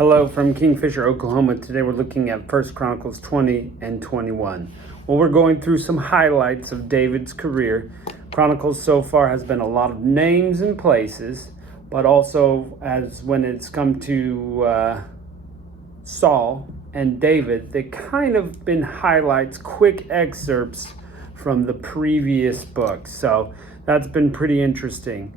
Hello from Kingfisher, Oklahoma. Today we're looking at 1 Chronicles 20 and 21. Well, we're going through some highlights of David's career. Chronicles so far has been a lot of names and places, but also as when it's come to Saul and David, they kind of been highlights, quick excerpts from the previous books. So that's been pretty interesting.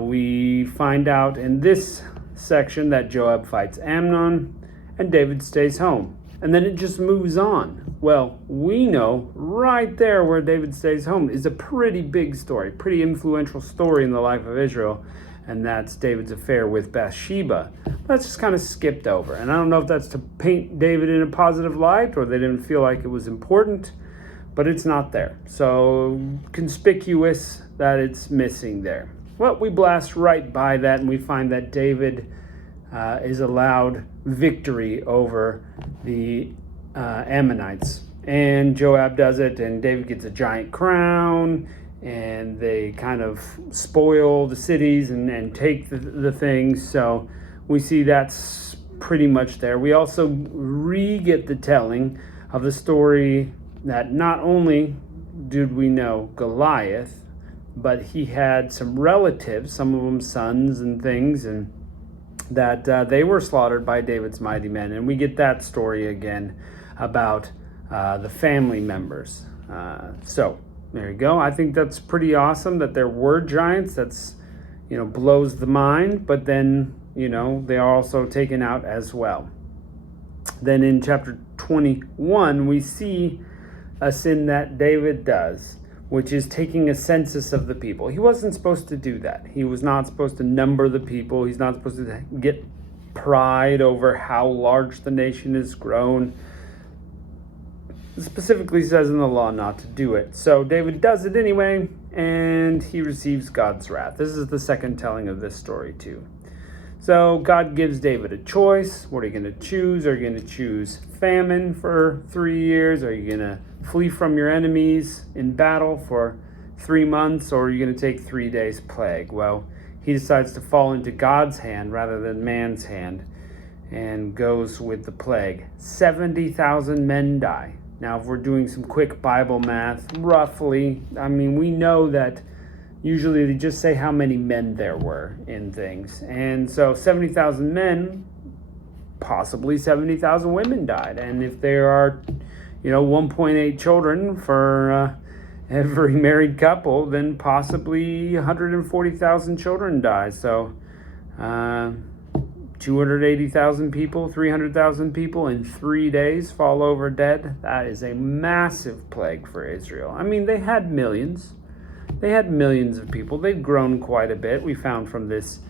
We find out in this section that Joab fights Amnon and David stays home. And then it just moves on. Well, we know right there where David stays home is a pretty big story, pretty influential story in the life of Israel, and that's David's affair with Bathsheba. That's just kind of skipped over. And I don't know if that's to paint David in a positive light or they didn't feel like it was important, but it's not there. So conspicuous that it's missing there. Well, we blast right by that and we find that David is allowed victory over the Ammonites. And Joab does it, and David gets a giant crown, and they kind of spoil the cities and take the things. So we see that's pretty much there. We also re-get the telling of the story that not only did we know Goliath, but he had some relatives, some of them sons and things, and that they were slaughtered by David's mighty men. And we get that story again about the family members. So there you go. I think that's pretty awesome that there were giants. That's, blows the mind. But then, they are also taken out as well. Then in chapter 21, we see a sin that David does, which is taking a census of the people. He wasn't supposed to do that. He was not supposed to number the people. He's not supposed to get pride over how large the nation has grown. It specifically says in the law not to do it. So David does it anyway, and he receives God's wrath. This is the second telling of this story too. So God gives David a choice. What are you going to choose? Are you going to choose famine for 3 years? Are you going to flee from your enemies in battle for 3 months? Or are you going to take 3 days plague? Well, he decides to fall into God's hand rather than man's hand and goes with the plague. 70,000 men die. Now, if we're doing some quick Bible math, roughly, we know that usually they just say how many men there were in things. And so 70,000 men, possibly 70,000 women died. And if there are, 1.8 children for every married couple, then possibly 140,000 children die. So 280,000 people, 300,000 people in 3 days fall over dead. That is a massive plague for Israel. They had millions. They had millions of people. They've grown quite a bit. We found from this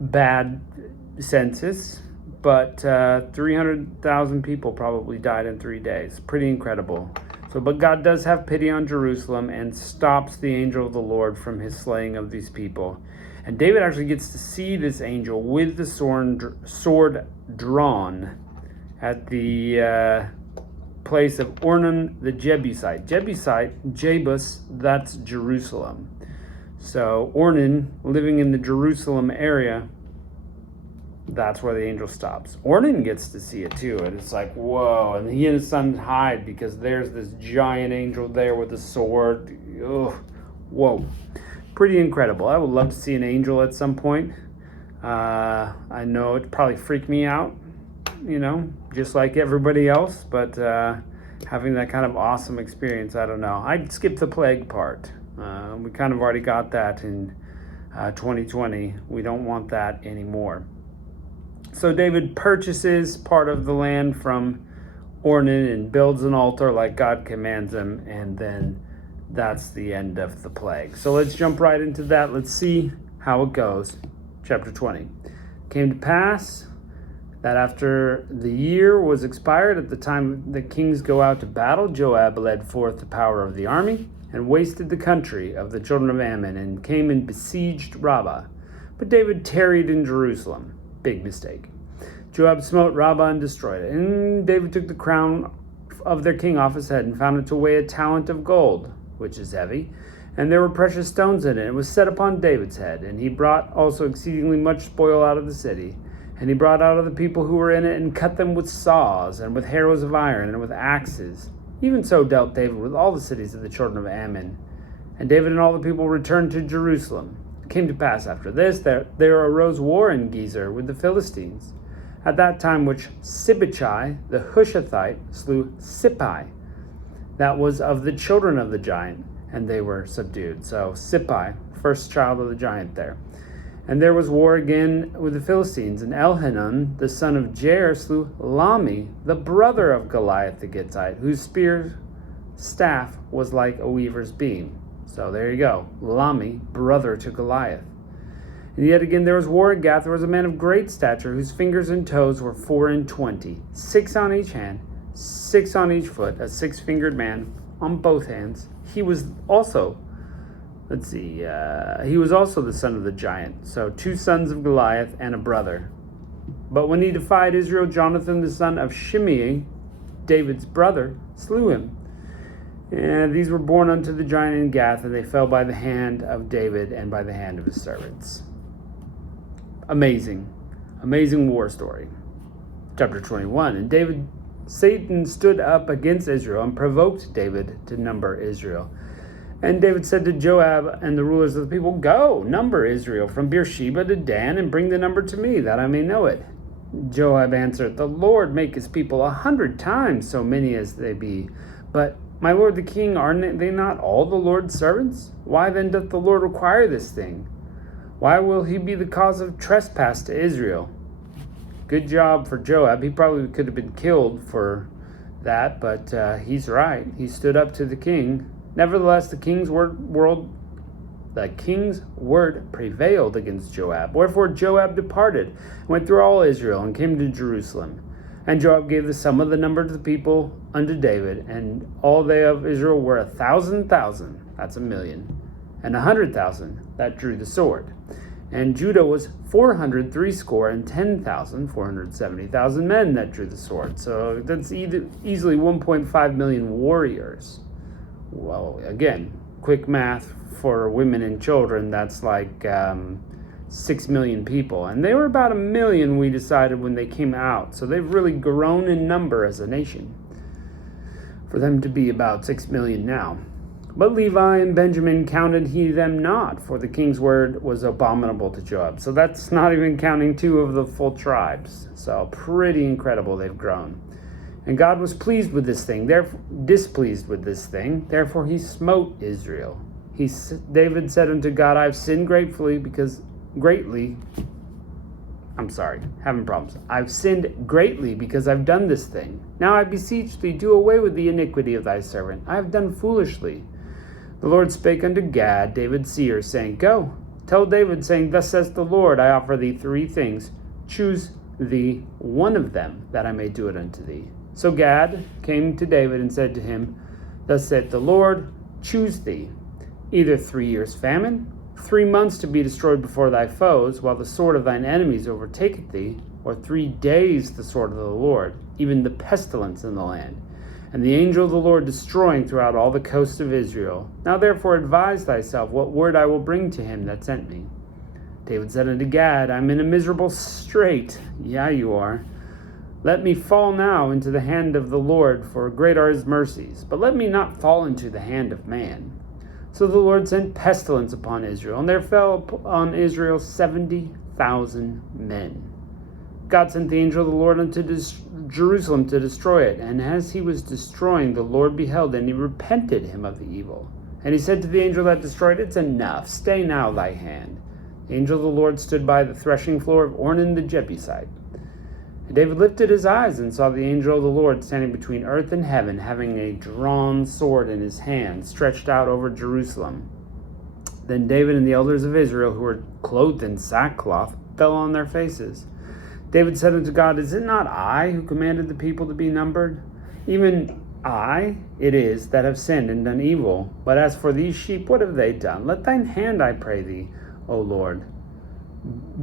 bad census, but 300,000 people probably died in 3 days. Pretty incredible. But God does have pity on Jerusalem and stops the angel of the Lord from his slaying of these people. And David actually gets to see this angel with the sword drawn at the place of Ornan the Jebusite. Jebus, that's Jerusalem. So Ornan, living in the Jerusalem area, that's where the angel stops. Ornan gets to see it too, and it's like, whoa. And he and his son hide because there's this giant angel there with a sword. Ugh, whoa. Pretty incredible. I would love to see an angel at some point. I know it'd probably freak me out, just like everybody else, but having that kind of awesome experience, I don't know. I'd skip the plague part. We kind of already got that in 2020. We don't want that anymore. So David purchases part of the land from Ornan and builds an altar like God commands him, and then that's the end of the plague. So let's jump right into that. Let's see how it goes. Chapter 20. Came to pass that after the year was expired, at the time the kings go out to battle, Joab led forth the power of the army and wasted the country of the children of Ammon and came and besieged Rabbah. But David tarried in Jerusalem. Big mistake. Joab smote Rabbah and destroyed it. And David took the crown of their king off his head and found it to weigh a talent of gold, which is heavy, And there were precious stones in it. It was set upon David's head. And he brought also exceedingly much spoil out of the city. And he brought out of the people who were in it, and cut them with saws, and with harrows of iron, and with axes. Even so dealt David with all the cities of the children of Ammon. And David and all the people returned to Jerusalem. It came to pass after this, that there arose war in Gezer with the Philistines. At that time which Sibbechai the Hushathite slew Sippai, that was of the children of the giant, and they were subdued. So Sippai, first child of the giant there. And there was war again with the Philistines, and Elhanan, the son of Jair, slew Lami, the brother of Goliath the Gittite, whose spear staff was like a weaver's beam. So there you go, Lami, brother to Goliath. And yet again there was war at Gath. There was a man of great stature, whose fingers and toes were 24, 6 on each hand, 6 on each foot, a 6-fingered man on both hands. He was also he was also the son of the giant. So 2 sons of Goliath and a brother. But when he defied Israel, Jonathan, the son of Shimei, David's brother, slew him. And these were born unto the giant in Gath, and they fell by the hand of David and by the hand of his servants. Amazing war story. Chapter 21. And Satan stood up against Israel and provoked David to number Israel. And David said to Joab and the rulers of the people, Go, number Israel from Beersheba to Dan, and bring the number to me, that I may know it. Joab answered, The Lord make his people 100 times so many as they be. But, my lord the king, are they not all the Lord's servants? Why then doth the Lord require this thing? Why will he be the cause of trespass to Israel? Good job for Joab. He probably could have been killed for that, but he's right. He stood up to the king. Nevertheless, the king's word prevailed against Joab. Wherefore Joab departed, went through all Israel, and came to Jerusalem. And Joab gave the sum of the number of the people unto David, and all they of Israel were 1,000,000, that's 1,000,000, and 100,000 that drew the sword. And Judah was 410,000, 470,000 men that drew the sword. So that's easily 1.5 million warriors. Well, again, quick math for women and children, that's like 6 million people. And they were about 1 million, we decided, when they came out. So they've really grown in number as a nation, for them to be about 6 million now. But Levi and Benjamin counted he them not, for the king's word was abominable to Joab. So that's not even counting 2 of the full tribes. So pretty incredible they've grown. And God was pleased with this thing, displeased with this thing. Therefore he smote Israel. David said unto God, I've sinned I've sinned greatly because I've done this thing. Now I beseech thee, do away with the iniquity of thy servant. I have done foolishly. The Lord spake unto Gad, David's seer, saying, Go, tell David, saying, Thus says the Lord, I offer thee 3 things. Choose thee one of them, that I may do it unto thee. So Gad came to David and said to him, Thus saith the Lord, choose thee, either 3 years famine, 3 months to be destroyed before thy foes, while the sword of thine enemies overtaketh thee, or 3 days the sword of the Lord, even the pestilence in the land, and the angel of the Lord destroying throughout all the coast of Israel. Now therefore advise thyself what word I will bring to him that sent me. David said unto Gad, I'm in a miserable strait. Yeah, you are. Let me fall now into the hand of the Lord, for great are his mercies. But let me not fall into the hand of man. So the Lord sent pestilence upon Israel, and there fell on Israel 70,000 men. God sent the angel of the Lord unto Jerusalem to destroy it. And as he was destroying, the Lord beheld, and he repented him of the evil. And he said to the angel that destroyed it, It's enough, stay now thy hand. The angel of the Lord stood by the threshing floor of Ornan the Jebusite. And David lifted his eyes and saw the angel of the Lord standing between earth and heaven, having a drawn sword in his hand, stretched out over Jerusalem. Then David and the elders of Israel, who were clothed in sackcloth, fell on their faces. David said unto God, Is it not I who commanded the people to be numbered? Even I it is that have sinned and done evil. But as for these sheep, what have they done? Let thine hand, I pray thee, O Lord,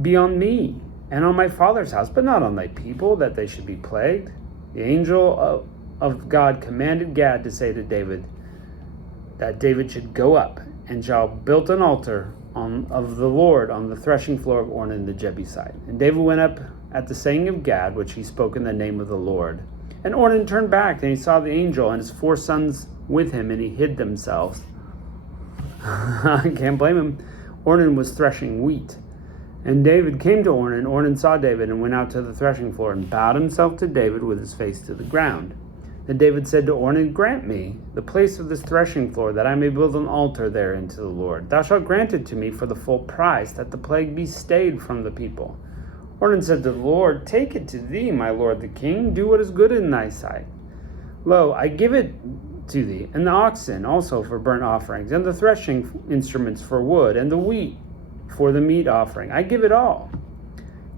be on me and on my father's house, but not on thy people, that they should be plagued. The angel of God commanded Gad to say to David, that David should go up and shall build an altar of the Lord on the threshing floor of Ornan the Jebusite. And David went up at the saying of Gad, which he spoke in the name of the Lord. And Ornan turned back, and he saw the angel and his 4 sons with him, and he hid themselves. I can't blame him. Ornan was threshing wheat. And David came to Ornan. Ornan saw David and went out to the threshing floor and bowed himself to David with his face to the ground. Then David said to Ornan, grant me the place of this threshing floor, that I may build an altar therein to the Lord. Thou shalt grant it to me for the full price, that the plague be stayed from the people. Ornan said to the Lord, take it to thee, my lord the king. Do what is good in thy sight. Lo, I give it to thee, and the oxen also for burnt offerings, and the threshing instruments for wood, and the wheat for the meat offering. I give it all.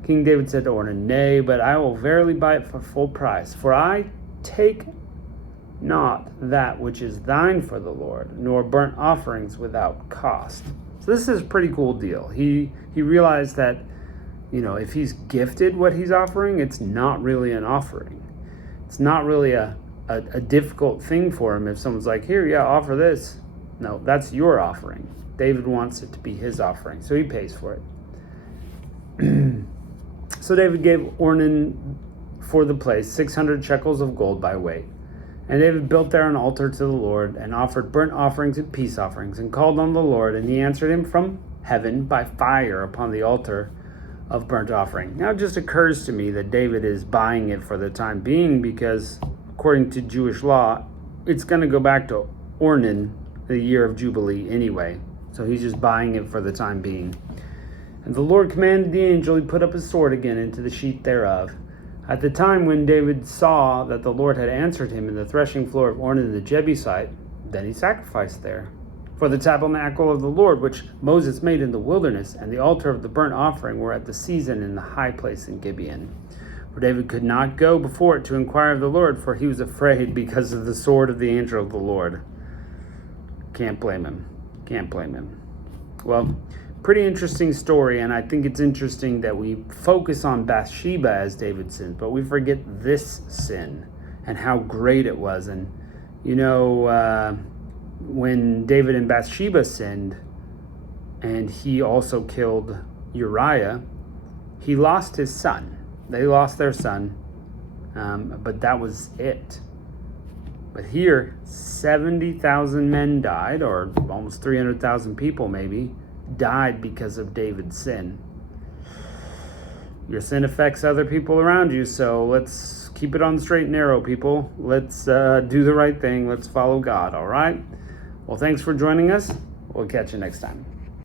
King David said to Ornan, nay, but I will verily buy it for full price, for I take not that which is thine for the Lord, nor burnt offerings without cost. So this is a pretty cool deal. He realized that, if he's gifted what he's offering, it's not really an offering. It's not really a difficult thing for him if someone's like, here, yeah, offer this. No, that's your offering. David wants it to be his offering, so he pays for it. So David gave Ornan for the place 600 shekels of gold by weight. And David built there an altar to the Lord, and offered burnt offerings and peace offerings, and called on the Lord, and he answered him from heaven by fire upon the altar of burnt offering. Now it just occurs to me that David is buying it for the time being, because according to Jewish law, it's going to go back to Ornan, the year of Jubilee anyway. So he's just buying it for the time being. And the Lord commanded the angel, he put up his sword again into the sheath thereof. At the time when David saw that the Lord had answered him in the threshing floor of Ornan the Jebusite, then he sacrificed there. For the tabernacle of the Lord, which Moses made in the wilderness, and the altar of the burnt offering were at the season in the high place in Gibeon. For David could not go before it to inquire of the Lord, for he was afraid because of the sword of the angel of the Lord. Can't blame him. Can't blame him. Well, pretty interesting story, and I think it's interesting that we focus on Bathsheba as David sins, but we forget this sin and how great it was. And, when David and Bathsheba sinned, and he also killed Uriah, he lost his son. They lost their son, but that was it. But here, 70,000 men died, or almost 300,000 people maybe, died because of David's sin. Your sin affects other people around you, so let's keep it on the straight and narrow, people. Let's do the right thing. Let's follow God, all right? Well, thanks for joining us. We'll catch you next time.